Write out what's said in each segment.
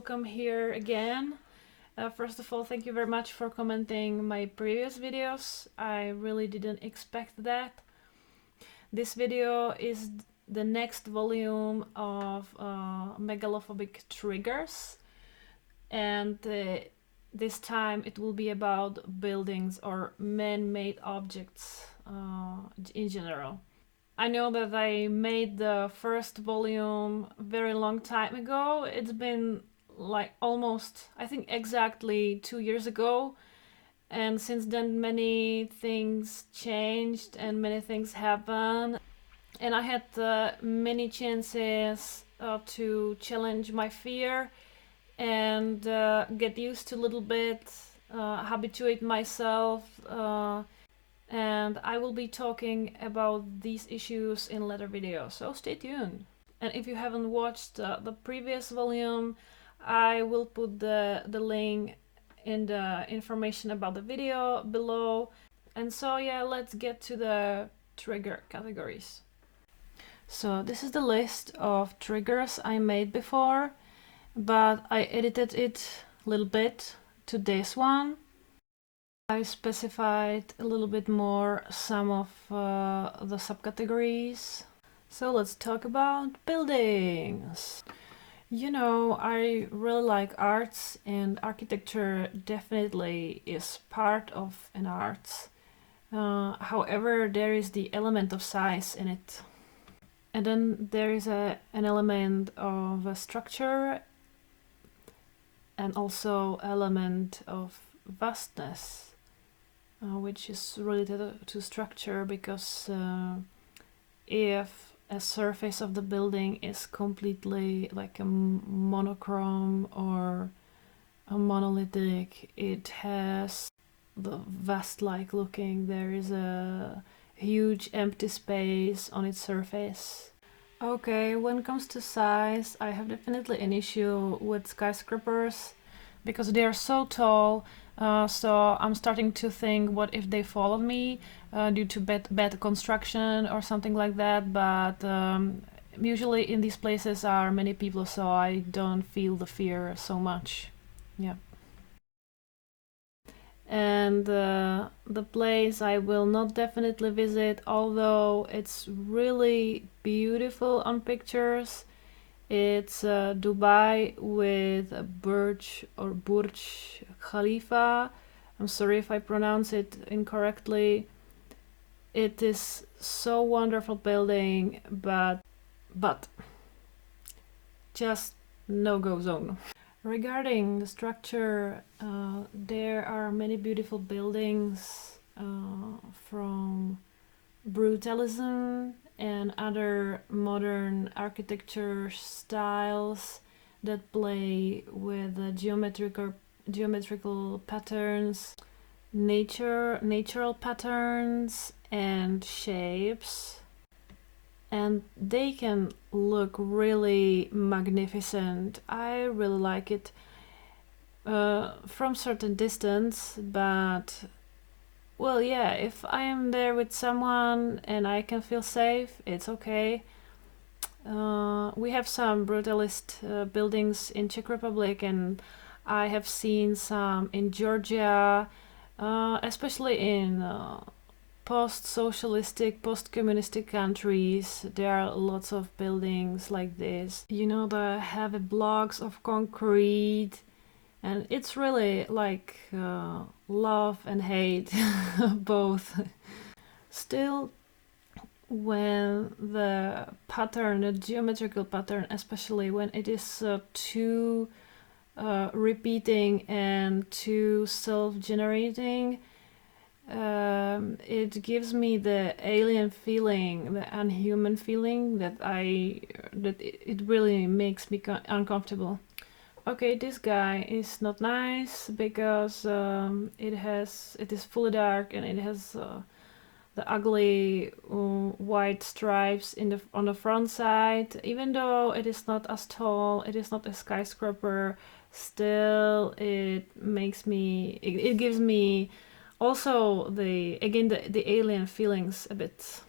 welcome here again. First of all, thank you very much for commenting my previous videos. I really didn't expect that. This video is the next volume of megalophobic triggers, and this time it will be about buildings or man-made objects in general. I know that I made the first volume very long time ago. It's been like almost, I think exactly 2 years ago. And since then many things changed and many things happened. And I had many chances to challenge my fear and get used to a little bit, habituate myself, and I will be talking about these issues in later videos, so stay tuned. And if you haven't watched the previous volume, I will put the link in the information about the video below. And so yeah, let's get to the trigger categories. So this is the list of triggers I made before, but I edited it a little bit to this one. I specified a little bit more some of the subcategories. So let's talk about buildings. You know, I really like arts, and architecture definitely is part of an art. However, there is the element of size in it. And then there is an element of a structure and also element of vastness. Which is related to structure, because if a surface of the building is completely like a monochrome or a monolithic, it has the vast-like looking. There is a huge empty space on its surface. Okay, when it comes to size, I have definitely an issue with skyscrapers because they are so tall. So I'm starting to think, what if they fall on me due to bad construction or something like that. But usually in these places are many people, so I don't feel the fear so much. Yeah. And the place I will not definitely visit, although it's really beautiful on pictures. It's Dubai with Burj Khalifa. I'm sorry if I pronounce it incorrectly. It is so wonderful building, but just no-go zone. Regarding the structure, there are many beautiful buildings from brutalism and other modern architecture styles that play with geometrical patterns, natural patterns and shapes, and they can look really magnificent. I really like it from certain distance, but well, yeah, if I am there with someone and I can feel safe, it's okay. We have some brutalist buildings in Czech Republic, and I have seen some in Georgia, especially in post-socialistic, post-communistic countries. There are lots of buildings like this. You know, the heavy blocks of concrete, and it's really like love and hate both. Still, when the pattern, the geometrical pattern, especially when it is too repeating and too self-generating, it gives me the alien feeling, the unhuman feeling that it really makes me uncomfortable. Okay, this guy is not nice because it is fully dark, and it has the ugly white stripes on the front side. Even though it is not as tall, it is not a skyscraper, still it gives me also the alien feelings a bit.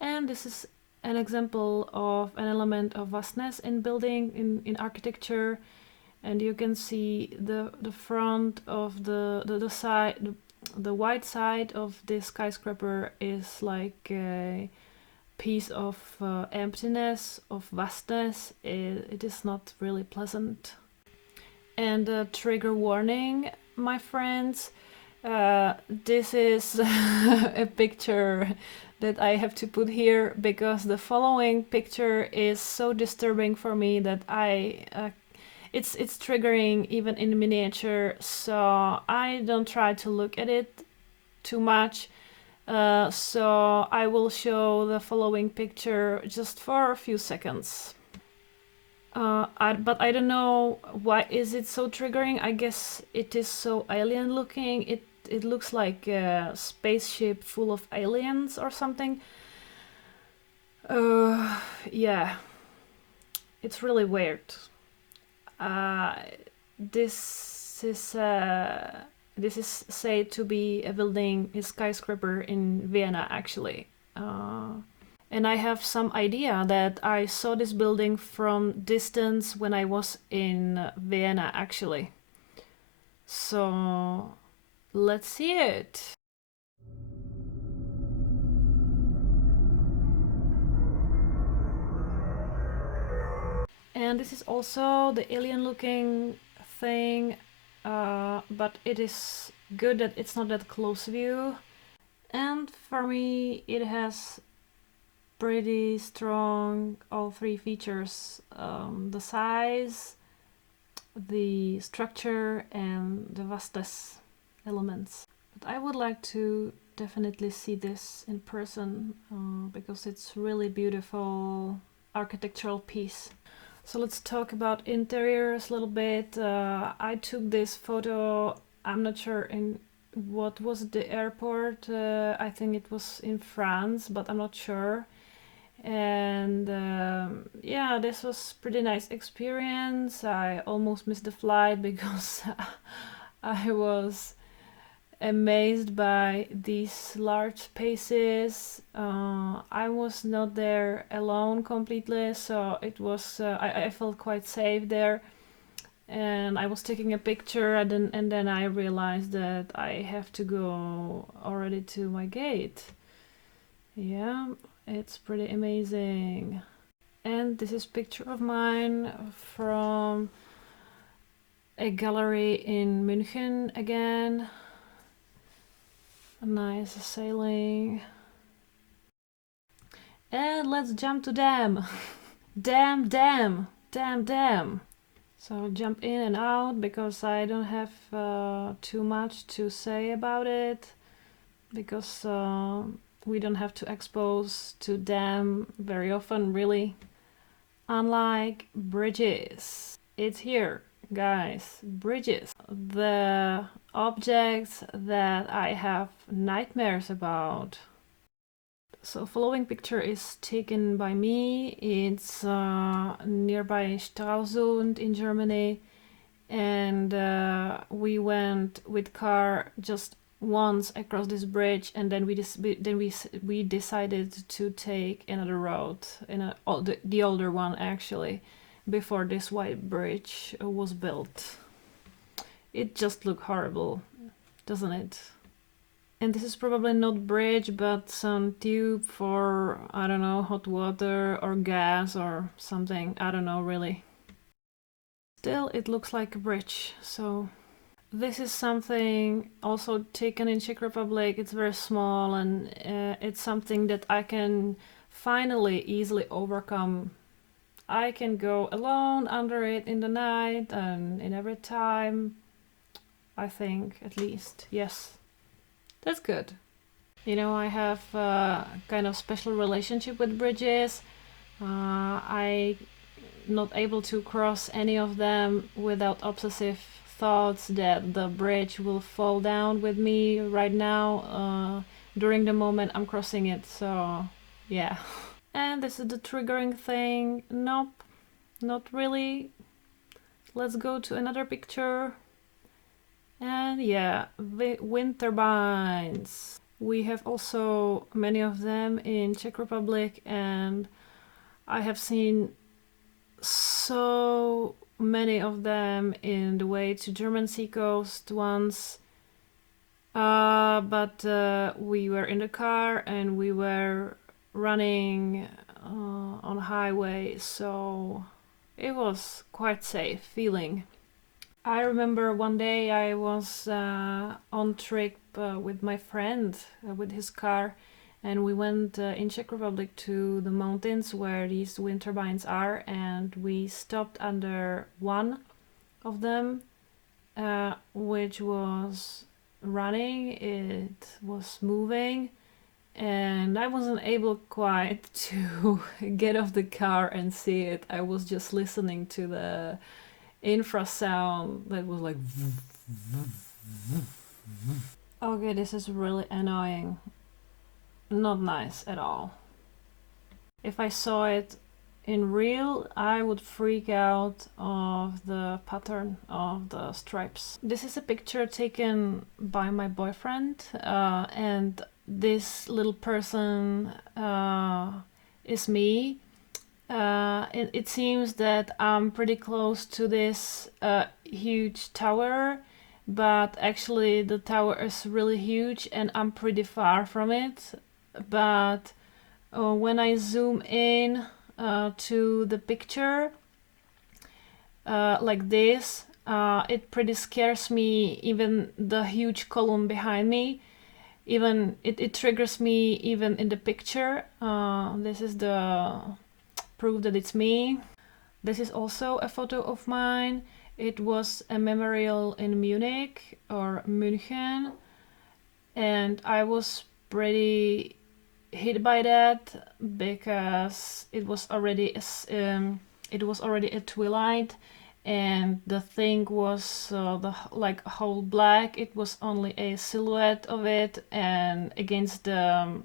And this is an example of an element of vastness in building, in architecture. and you can see the front of the side, the white side of this skyscraper is like a piece of emptiness, of vastness. It is not really pleasant. And a trigger warning, my friends. This is a picture that I have to put here because the following picture is so disturbing for me that it's triggering even in miniature, so I don't try to look at it too much. So I will show the following picture just for a few seconds. But I don't know why is it so triggering. I guess it is so alien looking. It looks like a spaceship full of aliens or something. Yeah, it's really weird. This is said to be a building, a skyscraper in Vienna, actually. And I have some idea that I saw this building from distance when I was in Vienna, actually. So let's see it. And this is also the alien looking thing, but it is good that it's not that close view. And for me, it has pretty strong all three features: the size, the structure, and the vastness elements. But I would like to definitely see this in person because it's really beautiful architectural piece. So let's talk about interiors a little bit. I took this photo, I'm not sure in what was the airport. I think it was in France, but I'm not sure. And yeah, this was pretty nice experience. I almost missed the flight because I was amazed by these large spaces. I was not there alone completely, so it was I felt quite safe there. And I was taking a picture, and then I realized that I have to go already to my gate. Yeah, it's pretty amazing. And this is picture of mine from a gallery in München again. A nice sailing. And let's jump to dam. Dam, dam, dam, dam. So jump in and out because I don't have too much to say about it, because we don't have to expose to dam very often, really. Unlike bridges. It's here, guys. Bridges. The objects that I have nightmares about. So following picture is taken by me. It's nearby Stralsund in Germany, and we went with car just once across this bridge, and then we decided to take another road, the older one actually, before this white bridge was built. It just looked horrible, doesn't it? And this is probably not bridge, but some tube for, I don't know, hot water or gas or something. I don't know really. Still, it looks like a bridge, so... This is something also taken in Czech Republic. It's very small, and it's something that I can finally easily overcome. I can go alone under it in the night and in every time. I think, at least. Yes. That's good. You know, I have a kind of special relationship with bridges. I not able to cross any of them without obsessive thoughts that the bridge will fall down with me right now during the moment I'm crossing it. So yeah. And this is the triggering thing. Nope, not really. Let's go to another picture. And yeah, wind turbines. We have also many of them in Czech Republic, and I have seen so many of them in the way to German seacoast once. But we were in the car and we were running on a highway, so it was quite safe feeling. I remember one day I was on trip with my friend with his car, and we went in Czech Republic to the mountains where these wind turbines are, and we stopped under one of them, which was running. It was moving, and I wasn't able quite to get off the car and see it. I was just listening to the infrasound that was like. Okay, this is really annoying. Not nice at all. If I saw it in real, I would freak out of the pattern of the stripes. This is a picture taken by my boyfriend, and this little person is me. It seems that I'm pretty close to this huge tower, but actually the tower is really huge and I'm pretty far from it. But when I zoom in to the picture like this, it pretty scares me, even the huge column behind me. Even it triggers me even in the picture. This is the proof that it's me. This is also a photo of mine. It was a memorial in Munich or München, and I was pretty hit by that because it was already at twilight, and the thing was like whole black. It was only a silhouette of it, and against the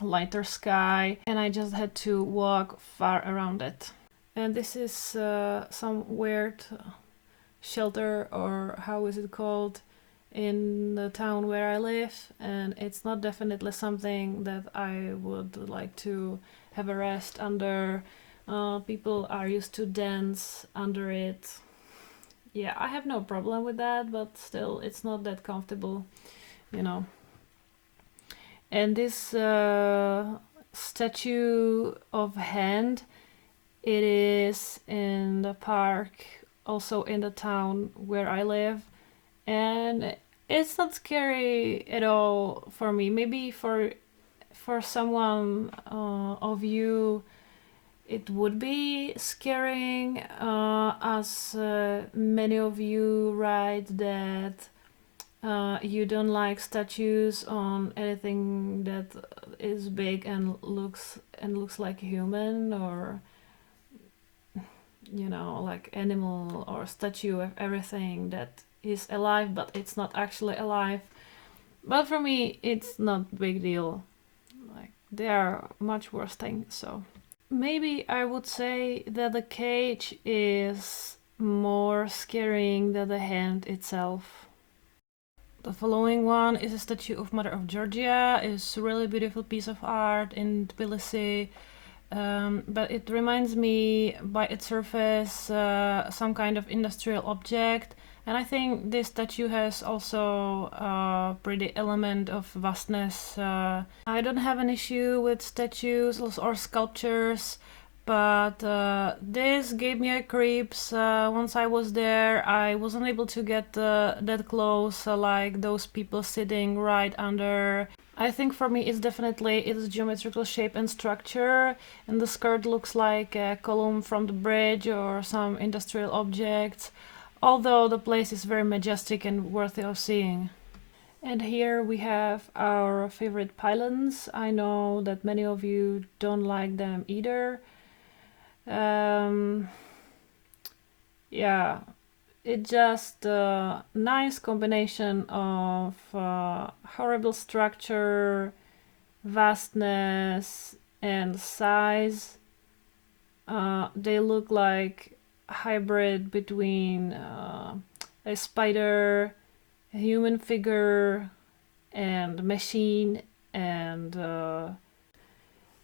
lighter sky, and I just had to walk far around it. And this is some weird shelter, or how is it called, in the town where I live, and it's not definitely something that I would like to have a rest under. People are used to dance under it. Yeah, I have no problem with that, but still, it's not that comfortable, you know. And this statue of hand, it is in the park, also in the town where I live, and it's not scary at all for me. Maybe for someone of you it would be scaring, as many of you write that you don't like statues on anything that is big and looks like human, or like animal or statue of everything that is alive but it's not actually alive. But for me it's not big deal. Like, there are much worse things. So maybe I would say that the cage is more scaring than the hand itself. The following one is a statue of Mother of Georgia. It's a really beautiful piece of art in Tbilisi. But it reminds me by its surface some kind of industrial object, and I think this statue has also a pretty element of vastness. I don't have an issue with statues or sculptures, but this gave me a creeps. Once I was there, I wasn't able to get that close, like those people sitting right under. I think for me it's definitely its geometrical shape and structure, and the skirt looks like a column from the bridge or some industrial objects, although the place is very majestic and worthy of seeing. And here we have our favorite pylons. I know that many of you don't like them either. Yeah, it's just a nice combination of horrible structure, vastness, and size. They look like a hybrid between a spider, a human figure, and a machine, and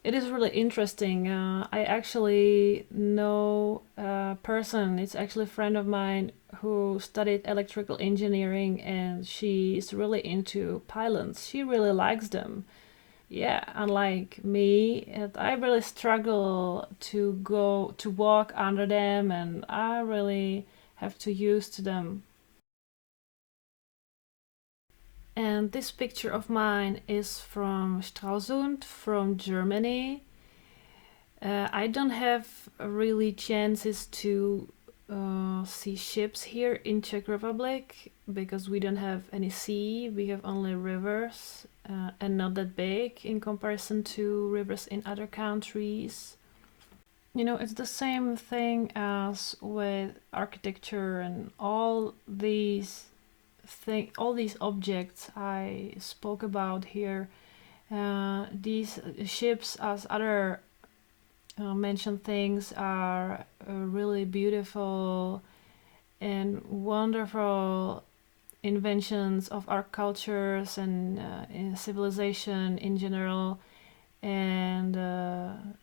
It is really interesting. I actually know a person, it's actually a friend of mine who studied electrical engineering, and she is really into pylons. She really likes them. Yeah, unlike me, I really struggle to go to walk under them, and I really have to use to them. And this picture of mine is from Stralsund, from Germany. I don't have really chances to see ships here in Czech Republic because we don't have any sea. We have only rivers, and not that big in comparison to rivers in other countries. You know, it's the same thing as with architecture and all these objects I spoke about here. These ships, as other mentioned things, are really beautiful and wonderful inventions of our cultures and in civilization in general. And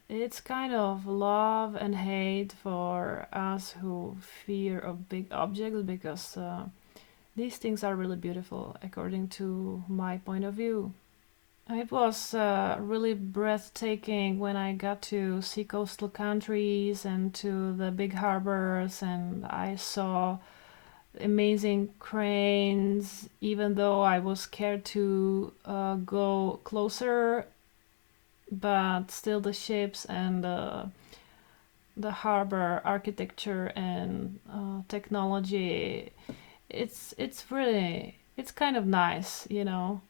it's kind of love and hate for us who fear of big objects, because these things are really beautiful according to my point of view. It was really breathtaking when I got to see coastal countries and to the big harbors, and I saw amazing cranes, even though I was scared to go closer. But still, the ships and the harbor architecture and technology, it's kind of nice, you know.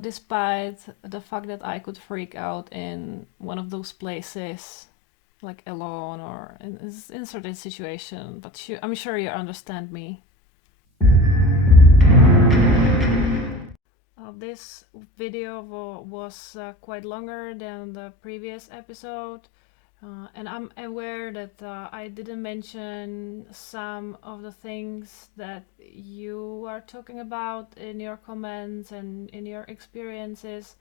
Despite the fact that I could freak out in one of those places, like alone or in certain situation, but I'm sure you understand me. This video was quite longer than the previous episode, and I'm aware that I didn't mention some of the things that you are talking about in your comments and in your experiences,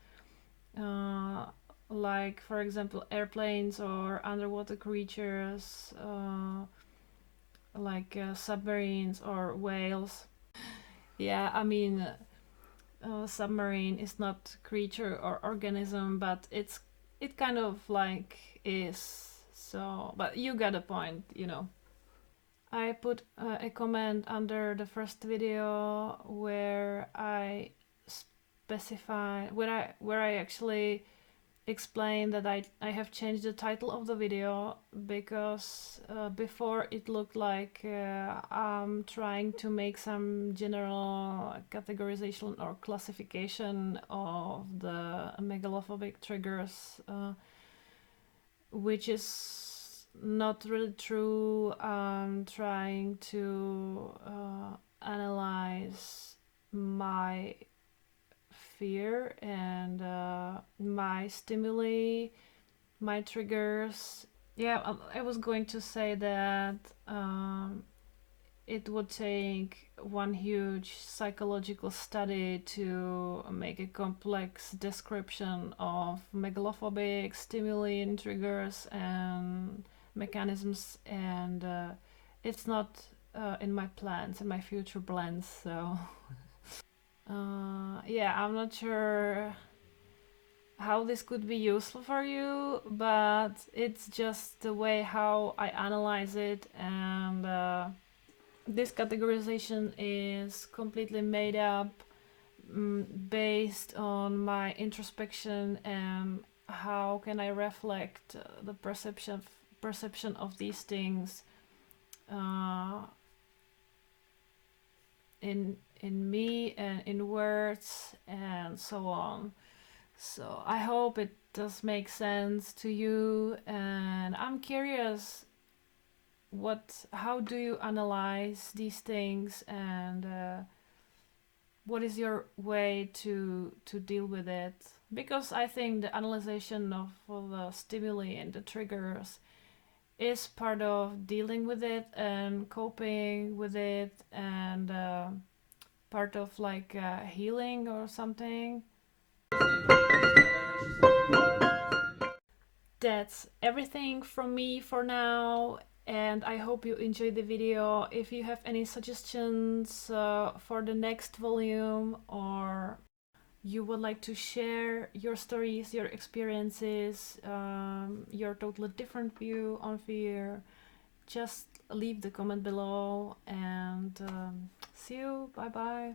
uh, like, for example, airplanes or underwater creatures, like submarines or whales. Yeah, I mean, submarine is not creature or organism, but it kind of like is. So, but you got a point, you know. I put a comment under the first video where I specify where I actually explain that I have changed the title of the video, because before it looked like I'm trying to make some general categorization or classification of the megalophobic triggers, which is not really true. I'm trying to analyze my fear and my stimuli, my triggers. Yeah, I was going to say that um, it would take one huge psychological study to make a complex description of megalophobic stimuli and triggers and mechanisms, and it's not in my plans, in my future plans. So, yeah, I'm not sure how this could be useful for you, but it's just the way how I analyze it, and this categorization is completely made up, based on my introspection and how can I reflect the perception of these things uh, in me and in words and so on. So I hope it does make sense to you, and I'm curious, how do you analyze these things, and what is your way to deal with it? Because I think the analyzation of all the stimuli and the triggers is part of dealing with it and coping with it, and part of like healing or something. that's everything from me for now, and I hope you enjoyed the video. If you have any suggestions for the next volume, or you would like to share your stories, your experiences, your totally different view on fear, just leave the comment below, and see you. Bye bye.